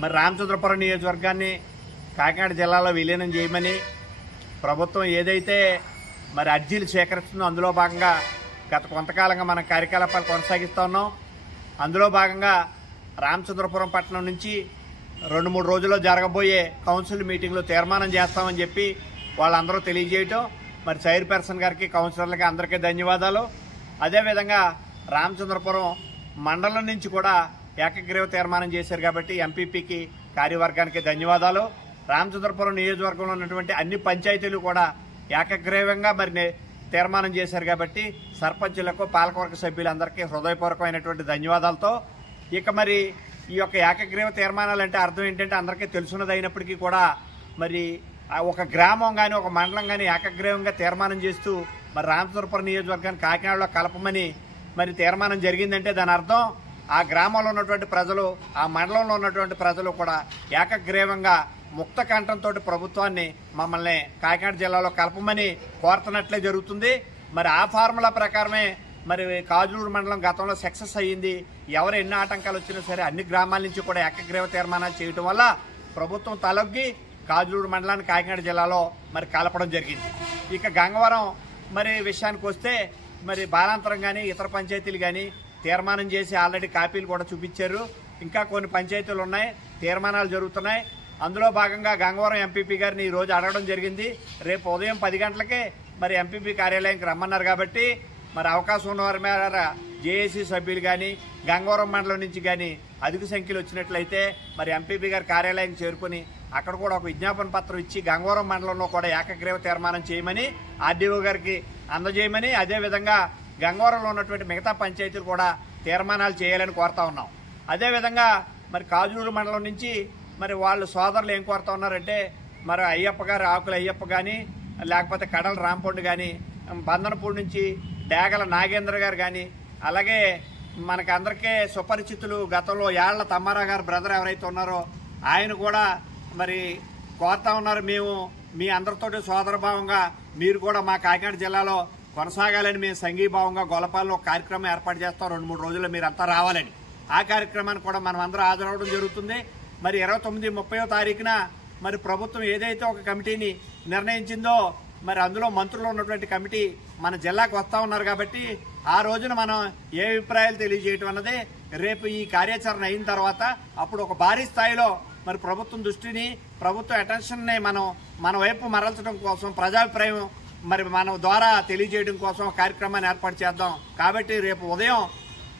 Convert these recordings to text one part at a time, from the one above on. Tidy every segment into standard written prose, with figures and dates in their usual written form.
మరి రామచంద్రపురం నియోజకవర్గాన్ని కాకినాడ జిల్లాలో విలీనం చేయమని ప్రభుత్వం ఏదైతే మరి అర్జీలు సేకరిస్తుందో అందులో భాగంగా గత కొంతకాలంగా మన కార్యకలాపాలు కొనసాగిస్తూ ఉన్నాం. అందులో భాగంగా రామచంద్రపురం పట్టణం నుంచి 2-3 రోజుల్లో జరగబోయే కౌన్సిల్ మీటింగ్లో తీర్మానం చేస్తామని చెప్పి వాళ్ళందరూ తెలియజేయటం, మరి చైర్పర్సన్ గారికి, కౌన్సిలర్లకి అందరికీ ధన్యవాదాలు. అదేవిధంగా రామచంద్రపురం మండలం నుంచి కూడా ఏకగ్రీవ తీర్మానం చేశారు కాబట్టి ఎంపీపీకి, కార్యవర్గానికి ధన్యవాదాలు. రామచంద్రపురం నియోజకవర్గంలో ఉన్నటువంటి అన్ని పంచాయతీలు కూడా ఏకగ్రీవంగా మరి తీర్మానం చేశారు కాబట్టి సర్పంచులకు, పాలకవర్గ సభ్యులందరికీ హృదయపూర్వకమైనటువంటి ధన్యవాదాలతో ఇక మరి ఈ యొక్క ఏకగ్రీవ తీర్మానాలు అంటే అర్థం ఏంటంటే అందరికీ తెలుసున్నది అయినప్పటికీ కూడా మరి ఒక గ్రామం కానీ ఒక మండలం కానీ ఏకగ్రీవంగా తీర్మానం చేస్తూ మరి రామచంద్రపురం నియోజకవర్గాన్ని కాకినాడలో కలపమని మరి తీర్మానం జరిగిందంటే దాని అర్థం ఆ గ్రామంలో ఉన్నటువంటి ప్రజలు, ఆ మండలంలో ఉన్నటువంటి ప్రజలు కూడా ఏకగ్రీవంగా ముక్త కంఠంతో ప్రభుత్వాన్ని, మమ్మల్ని కాకినాడ జిల్లాలో కలపమని కోరుతున్నట్లే జరుగుతుంది. మరి ఆ ఫార్ములా ప్రకారమే మరి కాజులూరు మండలం గతంలో సక్సెస్ అయ్యింది. ఎవరు ఎన్ని ఆటంకాలు వచ్చినా సరే అన్ని గ్రామాల నుంచి కూడా ఏకగ్రీవ తీర్మానాలు చేయడం వల్ల ప్రభుత్వం తలొగ్గి కాజులూరు మండలాన్ని కాకినాడ జిల్లాలో మరి కలపడం జరిగింది. ఇక గంగవరం మరి విషయానికి వస్తే మరి బాలాంతరం కానీ ఇతర పంచాయతీలు కానీ తీర్మానం చేసి ఆల్రెడీ కాపీలు కూడా చూపించారు. ఇంకా కొన్ని పంచాయతీలు ఉన్నాయి, తీర్మానాలు జరుగుతున్నాయి. అందులో భాగంగా గంగవరం ఎంపీపీ గారిని ఈరోజు అడగడం జరిగింది. రేపు ఉదయం 10 గంటలకే మరి ఎంపీపీ కార్యాలయానికి రమ్మన్నారు కాబట్టి మరి అవకాశం ఉన్నవారి మీద జేఏసీ సభ్యులు కానీ గంగవరం మండలం నుంచి కానీ అధిక సంఖ్యలో వచ్చినట్లయితే మరి ఎంపీపీ గారి కార్యాలయానికి చేరుకుని అక్కడ కూడా ఒక విజ్ఞాపన పత్రం ఇచ్చి గంగవరం మండలంలో కూడా ఏకగ్రీవ తీర్మానం చేయమని ఆర్డీఓ గారికి అందజేయమని, అదేవిధంగా గంగవరంలో ఉన్నటువంటి మిగతా పంచాయతీలు కూడా తీర్మానాలు చేయాలని కోరుతా ఉన్నాం. అదేవిధంగా మరి కాజులూరు మండలం నుంచి మరి వాళ్ళు సోదరులు ఏం కోరుతా ఉన్నారంటే మరి అయ్యప్ప గారు, ఆకుల అయ్యప్ప కానీ లేకపోతే కడల రాంపొండు కానీ, బంధనపూడి నుంచి డేగల నాగేంద్ర గారు కానీ, అలాగే మనకు అందరికీ సుపరిచితులు గతంలో యాళ్ల తమ్మారావు గారు బ్రదర్ ఎవరైతే ఉన్నారో ఆయన కూడా మరి కోరుతా ఉన్నారు, మేము మీ అందరితోటి సోదరభావంగా మీరు కూడా మా కాకినాడ జిల్లాలో కొనసాగాలని మేము సంఘీభావంగా గొల్లపాలలో కార్యక్రమం ఏర్పాటు చేస్తాం, 2-3 రోజుల్లో మీరంతా రావాలని. ఆ కార్యక్రమానికి కూడా మనం అందరూ హాజరవడం జరుగుతుంది. మరి 29, 30వ తారీఖున మరి ప్రభుత్వం ఏదైతే ఒక కమిటీని నిర్ణయించిందో మరి అందులో మంత్రులు ఉన్నటువంటి కమిటీ మన జిల్లాకు వస్తూ ఉన్నారు కాబట్టి ఆ రోజున మనం ఏ అభిప్రాయాలు తెలియజేయటం అన్నది రేపు ఈ కార్యాచరణ అయిన తర్వాత అప్పుడు ఒక భారీ స్థాయిలో మరి ప్రభుత్వం దృష్టిని, ప్రభుత్వ అటెన్షన్ని మన వైపు మరల్చడం కోసం, ప్రజాభిప్రాయం మరి మన ద్వారా తెలియజేయడం కోసం కార్యక్రమాన్ని ఏర్పాటు చేద్దాం. కాబట్టి రేపు ఉదయం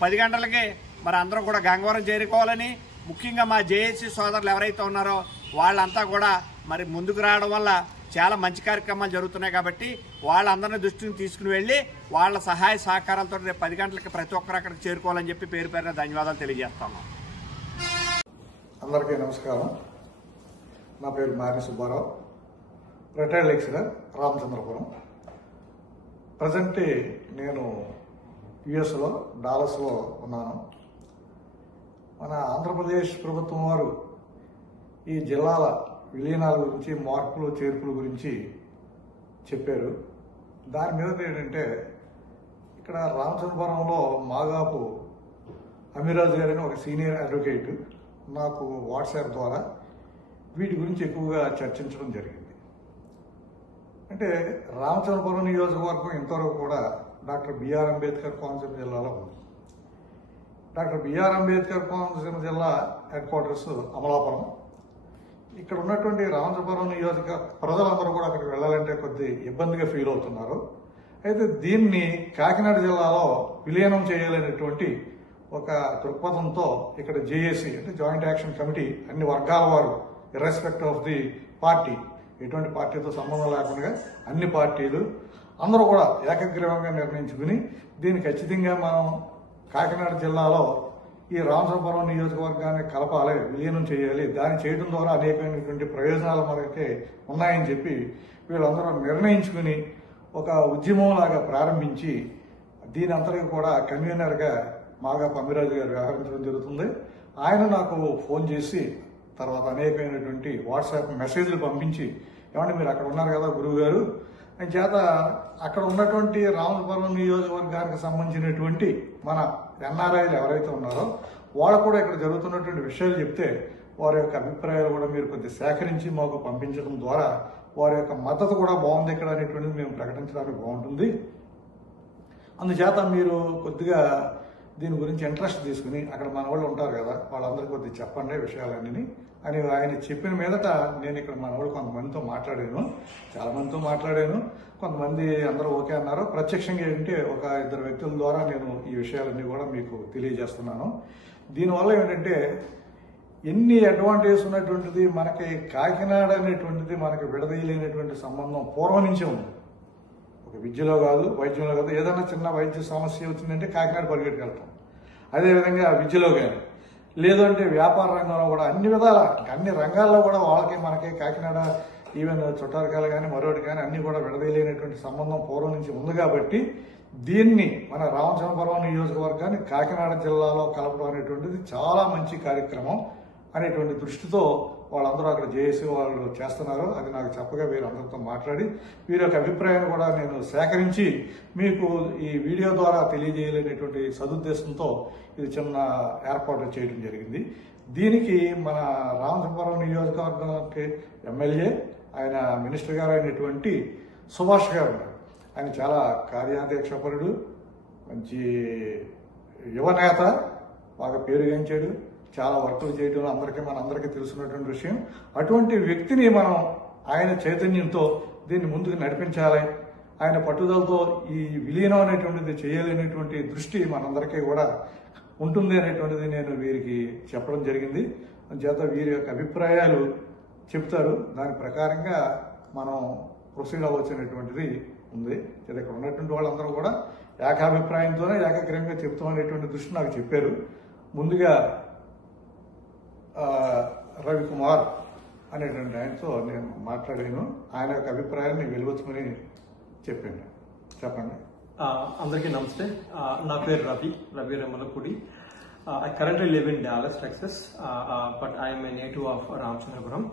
10 గంటలకి మరి అందరూ కూడా గంగవరం చేరుకోవాలని, ముఖ్యంగా మా జేఏసీ సోదరులు ఎవరైతే ఉన్నారో వాళ్ళంతా కూడా మరి ముందుకు రావడం వల్ల చాలా మంచి కార్యక్రమాలు జరుగుతున్నాయి కాబట్టి వాళ్ళందరినీ దృష్టిని తీసుకుని వెళ్ళి వాళ్ళ సహాయ సహకారాలతో రేపు 10 గంటలకి ప్రతి ఒక్కరు అక్కడికి చేరుకోవాలని చెప్పి పేరు పేరున ధన్యవాదాలు తెలియజేస్తాము. అందరికీ నమస్కారం. నా పేరు మారి Subbarao, retired lecturer, Ramachandrapuram. Present నేను యుఎస్లో డాలస్లో ఉన్నాను. మన ఆంధ్రప్రదేశ్ ప్రభుత్వం వారు ఈ జిల్లాల విలీనాల గురించి, మార్పులు చేర్పుల గురించి చెప్పారు. దాని మీద ఏంటంటే ఇక్కడ రామచంద్రపురంలో మాగాపు అమీరాజు గారని ఒక సీనియర్ అడ్వకేట్ నాకు వాట్సాప్ ద్వారా వీటి గురించి ఎక్కువగా చర్చించడం జరిగింది. అంటే రామచంద్రపురం నియోజకవర్గం ఇంతవరకు కూడా డాక్టర్ బిఆర్ అంబేద్కర్ కోనసీమ జిల్లాలో ఉంది. డాక్టర్ బిఆర్ అంబేద్కర్ కోనసీమ జిల్లా హెడ్ క్వార్టర్స్ అమలాపురం. ఇక్కడ ఉన్నటువంటి రామచంద్రపురం నియోజక ప్రజలందరూ కూడా అక్కడికి వెళ్ళాలంటే కొద్ది ఇబ్బందిగా ఫీల్ అవుతున్నారు. అయితే దీన్ని కాకినాడ జిల్లాలో విలీనం చేయాలనేటువంటి ఒక దృక్పథంతో ఇక్కడ జేఏసీ అంటే జాయింట్ యాక్షన్ కమిటీ అన్ని వర్గాల వారు ఇర్రెస్పెక్ట్ ఆఫ్ ది పార్టీ, ఎటువంటి పార్టీతో సంబంధం లేకుండా అన్ని పార్టీలు అందరూ కూడా ఏకగ్రీవంగా నిర్ణయించుకుని దీన్ని ఖచ్చితంగా మనం కాకినాడ జిల్లాలో ఈ రామచంద్రపురం నియోజకవర్గాన్ని కలపాలి, విలీనం చేయాలి, దాన్ని చేయడం ద్వారా అనేకమైనటువంటి ప్రయోజనాలు మనకే ఉన్నాయని చెప్పి వీళ్ళందరూ నిర్ణయించుకుని ఒక ఉద్యమంలాగా ప్రారంభించి దీని అంతటికి కూడా కన్వీనర్గా మాగా అమీరాజు గారు వ్యవహరించడం జరుగుతుంది. ఆయన నాకు ఫోన్ చేసి తర్వాత అనేకమైనటువంటి వాట్సాప్ మెసేజ్లు పంపించి, ఏమంటే మీరు అక్కడ ఉన్నారు కదా గురువు గారు అని చేత అక్కడ ఉన్నటువంటి రామచంద్రపురం నియోజకవర్గానికి సంబంధించినటువంటి మన ఎన్ఆర్ఐలు ఎవరైతే ఉన్నారో వాళ్ళు కూడా ఇక్కడ జరుగుతున్నటువంటి విషయాలు చెప్తే వారి యొక్క అభిప్రాయాలు కూడా మీరు కొద్దిగా సేకరించి మాకు పంపించడం ద్వారా వారి యొక్క మద్దతు కూడా బాగుంది ఇక్కడ అనేటువంటిది మేము ప్రకటించడానికి బాగుంటుంది. అందుచేత మీరు కొద్దిగా దీని గురించి ఇంట్రెస్ట్ తీసుకుని అక్కడ మన వాళ్ళు ఉంటారు కదా, వాళ్ళందరికీ కొద్దిగా చెప్పండి విషయాలన్నీ అని ఆయన చెప్పిన మీదట నేను ఇక్కడ మన వాళ్ళు కొంతమందితో మాట్లాడాను, చాలా మందితో మాట్లాడాను. కొంతమంది అందరూ ఓకే అన్నారు. ప్రత్యక్షంగా ఏంటంటే ఒక 2 వ్యక్తుల ద్వారా నేను ఈ విషయాలన్నీ కూడా మీకు తెలియజేస్తున్నాను. దీనివల్ల ఏంటంటే ఎన్ని అడ్వాంటేజ్ ఉన్నటువంటిది, మనకి కాకినాడ అనేటువంటిది మనకి విడదీయలేనటువంటి సంబంధం పూర్వం నుంచే ఉంది. ఒక విద్యలో కాదు, వైద్యంలో కాదు, ఏదైనా చిన్న వైద్య సమస్య వచ్చిందంటే కాకినాడ పరిగెట్టుకెళ్తాం. అదేవిధంగా విద్యలో కానీ లేదంటే వ్యాపార రంగంలో కూడా అన్ని విధాల అన్ని రంగాల్లో కూడా వాళ్ళకి మనకి కాకినాడ ఈవెన్ చుట్టారకాలు కానీ మరొకటి కానీ అన్ని కూడా విడదీయలేనటువంటి సంబంధం పూర్వం నుంచి ఉంది. కాబట్టి దీన్ని మన రామచంద్రపురం నియోజకవర్గాన్ని కాకినాడ జిల్లాలో కలపడం అనేటువంటిది చాలా మంచి కార్యక్రమం అనేటువంటి దృష్టితో వాళ్ళందరూ అక్కడ చేసి వాళ్ళు చేస్తున్నారు. అది నాకు చెప్పగా వీరందరితో మాట్లాడి వీరి యొక్క అభిప్రాయాన్ని కూడా నేను సేకరించి మీకు ఈ వీడియో ద్వారా తెలియజేయలేనటువంటి సదుద్దేశంతో ఇది చిన్న ఏర్పాటు చేయడం జరిగింది. దీనికి మన రామచంద్రపురం నియోజకవర్గానికి ఎమ్మెల్యే, ఆయన మినిస్టర్ గారు అయినటువంటి సుభాష్ గారు ఉన్నారు. ఆయన చాలా కార్యాధ్యక్షపరుడు, మంచి యువనేత, బాగా పేరుగాంచాడు, చాలా వర్కులు చేయడంలో మనందరికీ తెలుసున్నటువంటి విషయం. అటువంటి వ్యక్తిని మనం ఆయన చైతన్యంతో దీన్ని ముందుకు నడిపించాలి, ఆయన పట్టుదలతో ఈ విలీనం అనేటువంటిది చేయలేనటువంటి దృష్టి మనందరికీ కూడా ఉంటుంది అనేటువంటిది నేను వీరికి చెప్పడం జరిగింది. అందుచేత వీరి యొక్క అభిప్రాయాలు చెప్తారు, దాని ప్రకారంగా మనం ప్రొసీడ్ అవ్వచ్చినటువంటిది ఉంది. ఇక్కడ ఉన్నటువంటి వాళ్ళందరూ కూడా ఏకాభిప్రాయంతోనే ఏకగ్రీవంగా చెప్తామనేటువంటి దృష్టి నాకు చెప్పారు. ముందుగా రవికుమార్ అనేటువంటి ఆయనతో నేను మాట్లాడాను. ఆయన యొక్క అభిప్రాయాన్ని వెలువచ్చుమని చెప్పాను. చెప్పండి. అందరికీ నమస్తే. నా పేరు Ravi రమలపూడి. I currently live in Dallas, Texas, but I am a native of Ramchandrapuram.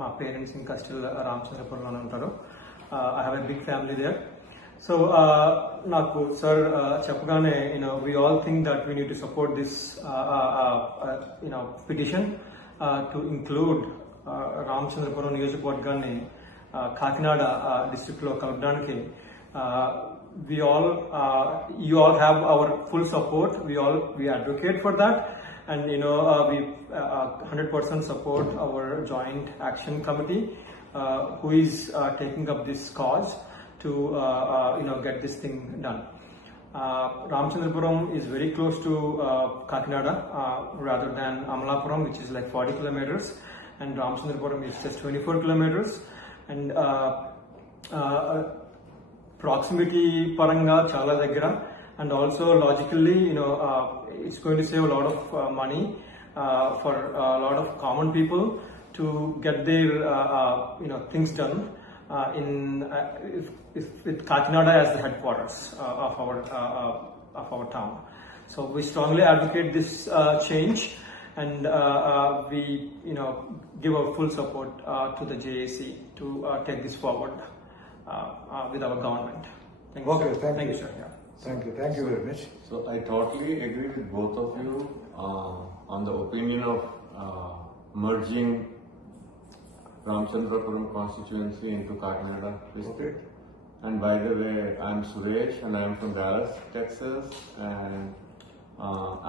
My parents ఇంకా still రామచంద్రపురంలోనే ఉంటారు. I have a big family there. So నాకు సార్ చెప్పగానే we all think that we need to support this petition to include Ramachandrapuram నియోజకవర్గాన్ని Kakinada district లో కలపడానికి. You all have our full support. We advocate for that, and we 100% support our joint action committee who is taking up this cause to get this thing done. Ramchandrapuram is very close to Kakinada rather than Amalapuram, which is like 40 kilometers, and Ramchandrapuram is just 24 kilometers. And proximity paranga chala daggara, and also logically it's going to save a lot of money for a lot of common people to get their things done with Kakinada as the headquarters of our town. So we strongly advocate this change, and we give our full support to the JAC to take this forward with our government. Thank you, Okay, sir. thank you. Sir. Yeah. Thank you very much. So I totally agree with both of you on the opinion of merging Ramchandrapuram constituency into Kakinada district. Okay. And by the way, I'm Suresh and I'm from Dallas, Texas. And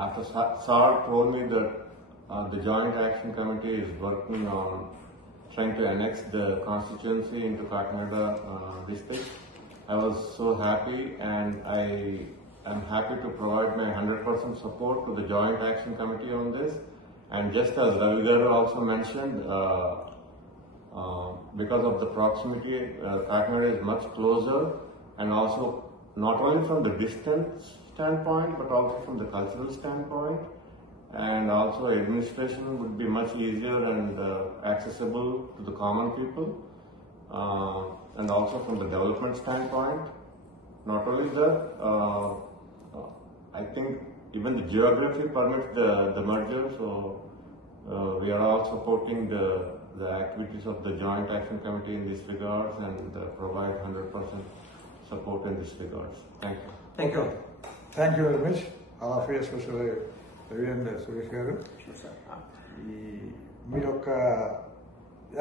after Sar told me that the Joint Action Committee is working on trying to annex the constituency into Kakinada district, I was so happy, and I am happy to provide my 100% support to the Joint Action Committee on this. And just as Ravi Garu also mentioned, because of the proximity, Kakinada is much closer, and also not only from the distance standpoint, but also from the cultural standpoint. And also administration would be much easier and accessible to the common people, and also from the development standpoint. Not only that, I think even the geography permits the merger, so we are all supporting the activities of the Joint Action Committee in this regards, and provide 100% support in this regards. Thank you. Thank you. Thank you very much. All of you, especially Ravi and Suresh garu. Sure, sir. ఈ మీ యొక్క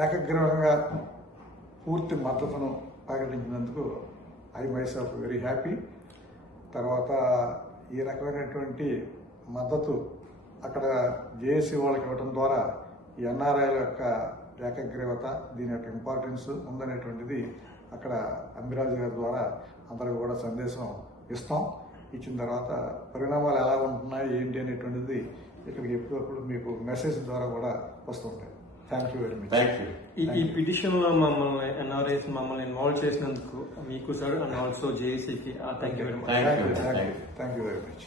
ఏకగ్రీవంగా పూర్తి మద్దతును ప్రకటించినందుకు I myself very happy. తర్వాత ఈ రకమైనటువంటి మద్దతు అక్కడ జేఏసీ వాళ్ళకి ఇవ్వడం ద్వారా ఈ ఎన్ఆర్ఐల యొక్క ఏకగ్రీవత, దీని యొక్క ఇంపార్టెన్స్ ఉందనేటువంటిది అక్కడ అంబిరాజు గారి ద్వారా అందరికీ కూడా సందేశం ఇస్తాం. ఇచ్చిన తర్వాత పరిణామాలు ఎలా ఉంటున్నాయి ఏంటి అనేటువంటిది ఇక్కడికి ఎప్పటికప్పుడు మీకు మెసేజ్ ద్వారా కూడా వస్తుంటాయి. Thank you very much. ఈ పిటిషన్ లో మమ్మల్ని ఎన్ఆర్ఐస్ మమ్మల్ని ఇన్వాల్వ్ చేసినందుకు మీకు సార్ అండ్ ఆల్సో జేఏసీకి thank you very much. Thank you very much.